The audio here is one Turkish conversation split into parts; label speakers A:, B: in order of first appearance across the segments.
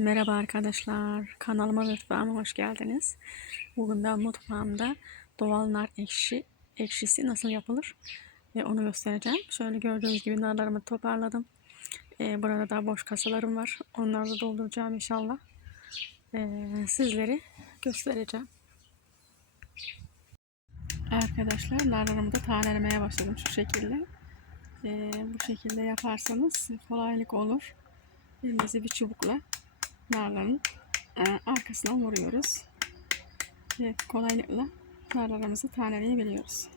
A: Merhaba arkadaşlar, kanalıma ve mutfağıma hoş geldiniz. Bugün ben mutfağımda doğal nar ekşi, ekşisi nasıl yapılır ve onu göstereceğim. Şöyle gördüğünüz gibi narlarımı toparladım. Ee, burada da boş kasalarım var. Onları da dolduracağım inşallah. Ee, sizleri göstereceğim. Arkadaşlar narlarımı da tanelemeye başladım şu şekilde. Ee, bu şekilde yaparsanız kolaylık olur. Elinizi bir çubukla narların e, arkasına vuruyoruz. Ve kolaylıkla narlarımızı taneleyebiliyoruz.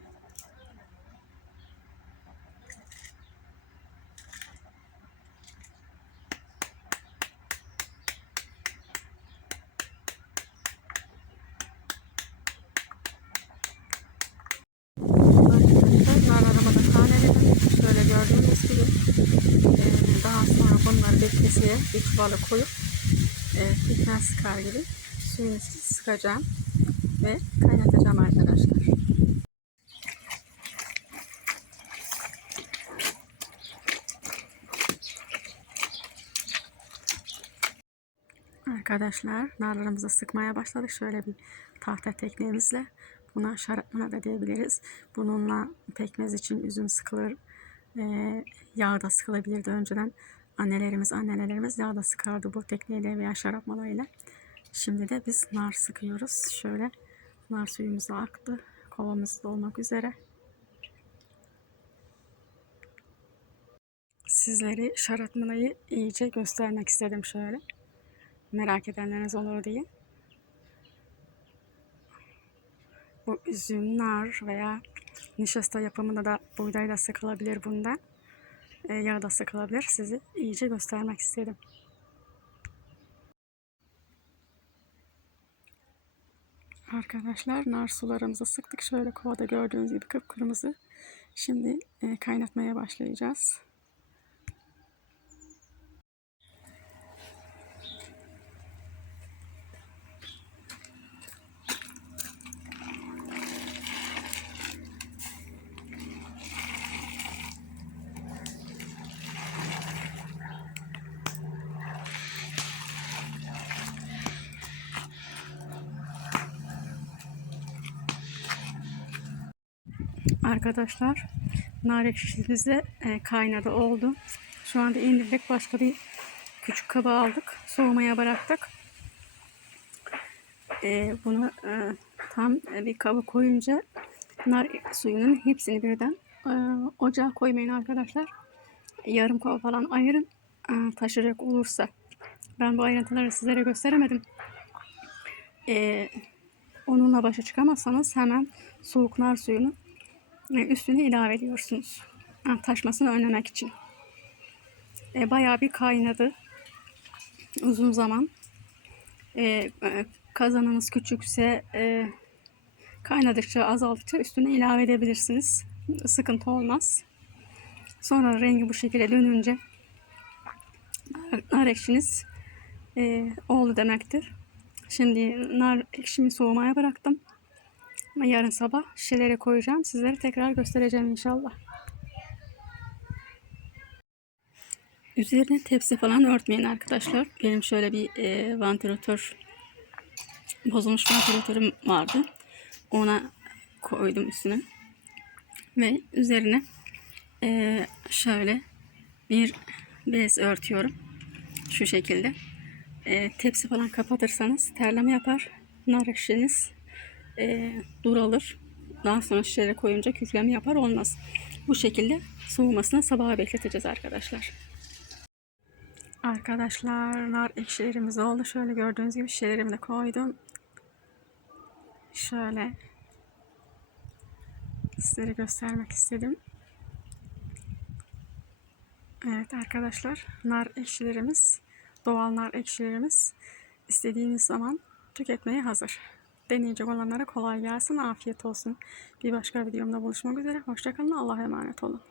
A: Şöyle gördüğünüz gibi e, daha sonra bunları beklesiye bir çuvala koyup e, pekmez sıkar gibi suyunu sıkacağım ve kaynatacağım arkadaşlar. Arkadaşlar narlarımızı sıkmaya başladık. Şöyle bir tahta tekniğimizle buna şarapmana da diyebiliriz. Bununla pekmez için üzüm sıkılır. E, yağ da sıkılabilirdi önceden. Annelerimiz, annelerimiz yağ da sıkardı bu tekniğiyle veya şarap malayla. Şimdi de biz nar sıkıyoruz. Şöyle nar suyumuz da aktı. Kovamız dolmak üzere. Sizleri şaratmanayı iyice göstermek istedim şöyle. Merak edenleriniz olur diye. Bu üzüm, nar veya nişasta yapımında da buğday da sıkılabilir bundan. E, yağ da sıkılabilir. Sizi iyice göstermek istedim. Arkadaşlar nar sularımızı sıktık. Şöyle kovada gördüğünüz gibi kıpkırmızı. Şimdi e, kaynatmaya başlayacağız. Arkadaşlar nar ekşimiz de e, kaynadı oldu. Şu anda indirdik. Başka bir küçük kaba aldık. Soğumaya bıraktık. E, bunu e, tam bir kaba koyunca nar suyunun hepsini birden ocağa koymayın arkadaşlar. Yarım kova falan ayırın. Taşıyacak olursa. Ben bu ayrıntıları sizlere gösteremedim. E, onunla başa çıkamazsanız hemen soğuk nar suyunu üstüne ilave ediyorsunuz. taşmasını önlemek için. E, bayağı bir kaynadı. Uzun zaman. E, e, kazanınız küçükse e, kaynadıkça azaldıkça üstüne ilave edebilirsiniz. Sıkıntı olmaz. Sonra rengi bu şekilde dönünce nar ekşiniz e, oldu demektir. Şimdi nar ekşimi soğumaya bıraktım. Ama yarın sabah şişelere koyacağım. Sizlere tekrar göstereceğim inşallah. Üzerine tepsi falan örtmeyin arkadaşlar. Benim şöyle bir e, vantilatör bozulmuş vantilatörüm vardı. Ona koydum üstüne. Ve üzerine e, şöyle bir bez örtüyorum. Şu şekilde. E, tepsi falan kapatırsanız terleme yapar. Nar ekşiniz e, duralır. Daha sonra şişelere koyunca küfleme yapar olmaz. Bu şekilde soğumasına sabaha bekleteceğiz arkadaşlar. Arkadaşlar nar ekşilerimiz oldu. Şöyle gördüğünüz gibi şişelerimi de koydum. Şöyle sizlere göstermek istedim. Evet arkadaşlar nar ekşilerimiz doğal nar ekşilerimiz istediğiniz zaman tüketmeye hazır. Deneyecek olanlara kolay gelsin, afiyet olsun. Bir başka videomda buluşmak üzere. Hoşçakalın, Allah'a emanet olun.